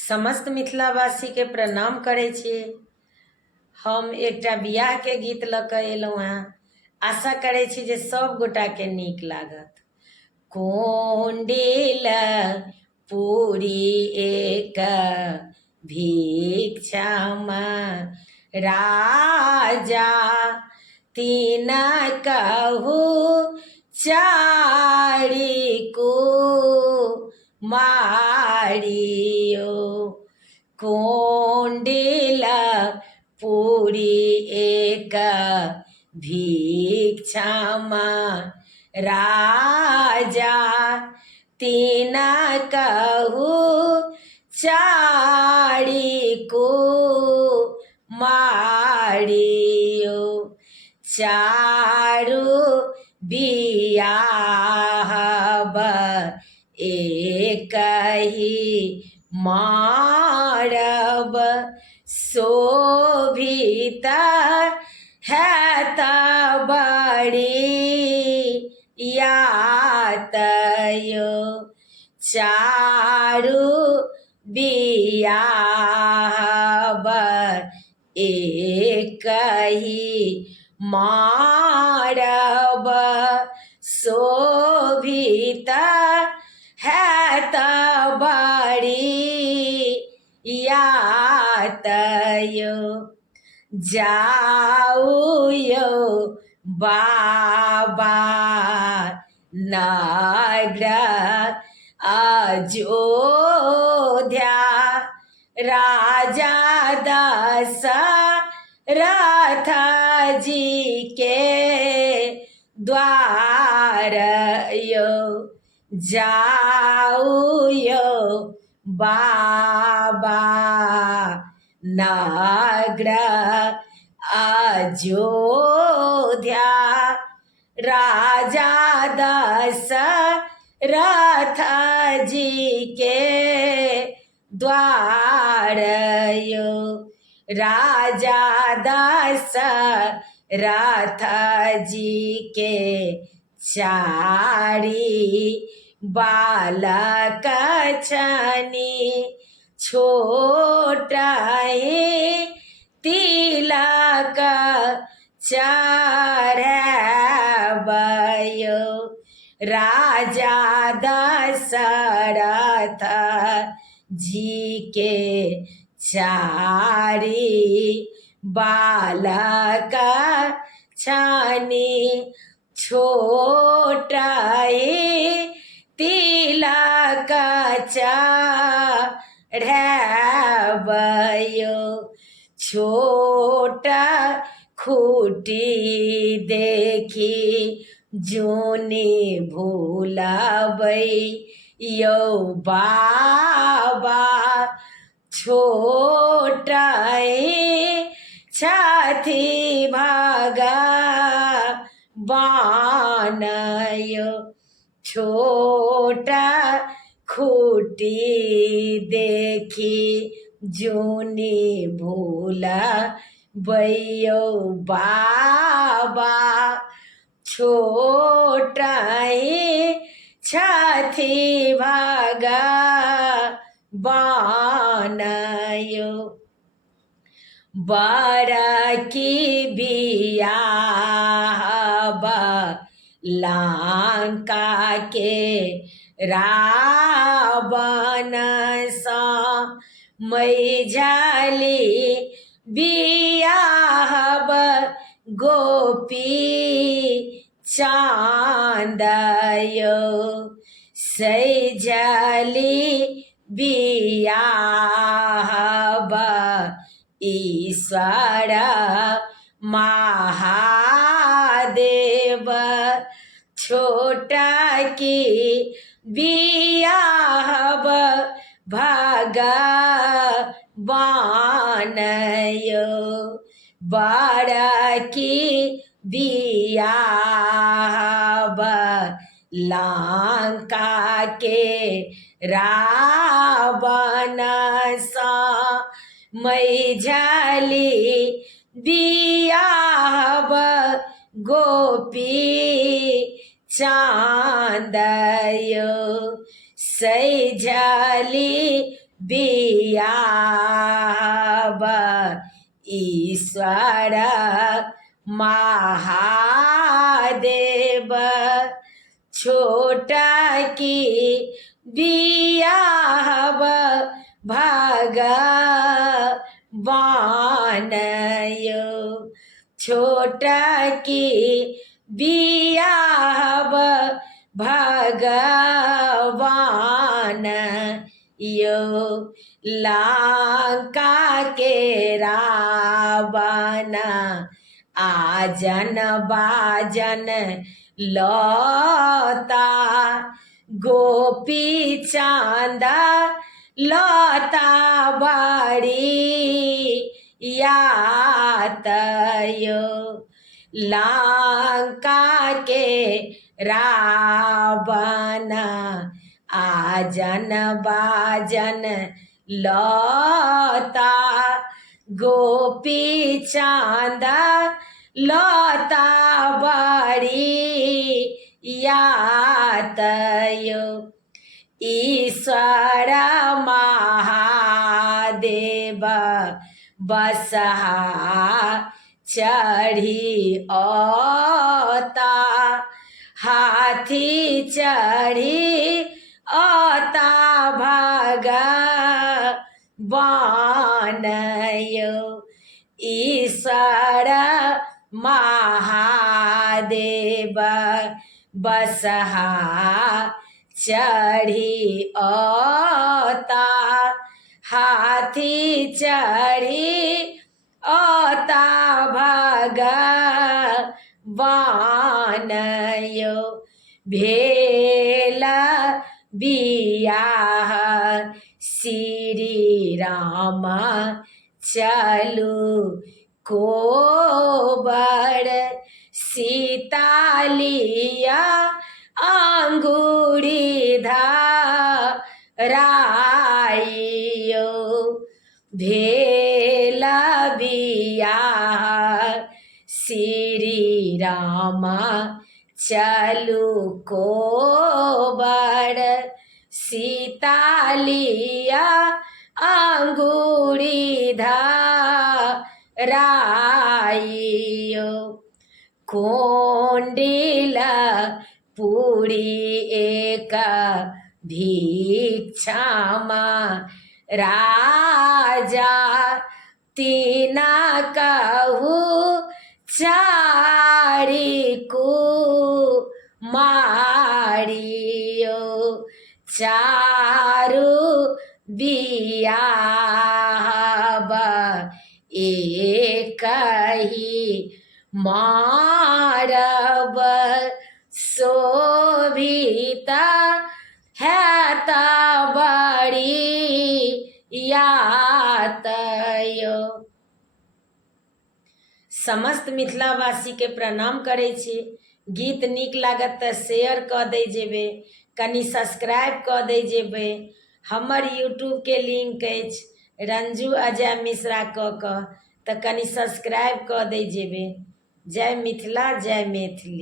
समस्त मिथिलावासी के प्रणाम करे छी। हम एकटा बियाह के गीत लऽ कऽ एलहुँ हेँ। आशा करे छी जे सब गोटा के नीक लागत। कोंडिल पूरी एक भिक्षाम राजा तीन कहू चारि को मारियो। कोंडिल पूरी एक भिक्षाम राजा तीन कहू चारि को मारियो। चारू बियाहब एक ही मारब शोभित हैत बड़ी यातयो। चारू बियाहब एक ही मारब शोभित हैत बड़ी यातयो। जाऊ यो बाबा नगर अयोध्या राजा दशरथ जी के द्वार यो। जाऊ यो बाबा नगर अयोध्या राजा दशरथ जी के द्वार यो। राजा दशरथ जी के चारि बालक छनि छोट तिलक चढ़ाबयो। राजा दशरथ जी के चारि बालक छनि छोट तिलक चढ़ाबयो। छोट खूटी देखी जोनी भूलबै यौ बाबा छोट छथि भगवान यो। छोट खूटी देखी जोनी भूलबै यौ बाबा छोट छथि भगवान यो। बड़की बियाहब लंका के रावण सँ मझली बियाहब गोपी चांद यो। सैजली बियाहब ईश्वर महादेव छोट की बियाहब भगवान यो। बड़की बियाहब लंका के रावण सँ मझली बियाहब गोपी चांद यो। सैजली बियाहब ईश्वर महादेव छोटा की बियाहब भगवान यो छोटा की बियाहब भगवान यो लंका के रावण आजन बाजन लता गोपी चांदा लता बड़ी यात यो लंका के रावण आजन बाजन लता गोपी चांदा लता बड़ी यात यो ईश्वर महादेव बसहा चढ़ी औता हाथी चढ़ी औता भगवान यो ईश्वर महादेव बसहा चढ़ी औता हाथी चढ़ी औता भगवान यो भेल बियाह श्री राम चलू कोबर सीता लिया अंगूरी धराइयो भेल बियाह श्री राम चलू कोबर सीता लिया अंगूरी धराइयो कोंडिल पूरी एक भिक्षामा राजा तीना कहू चारी कुमारियो चारू बियाहब एक ही मारब शोभिता है बड़ी यात यो समस्त मिथिलावासी के प्रणाम करे छी। गीत नीक लागत तऽ शेयर कऽ दै जेबै, कनि सब्सक्राइब कऽ दै जेबै। हमर यूट्यूब के लिंक अछि रंजू अजय मिश्रा कऽ तऽ कनि सब्सक्राइब कऽ दै जेबै। जय मिथिला जय मैथिली।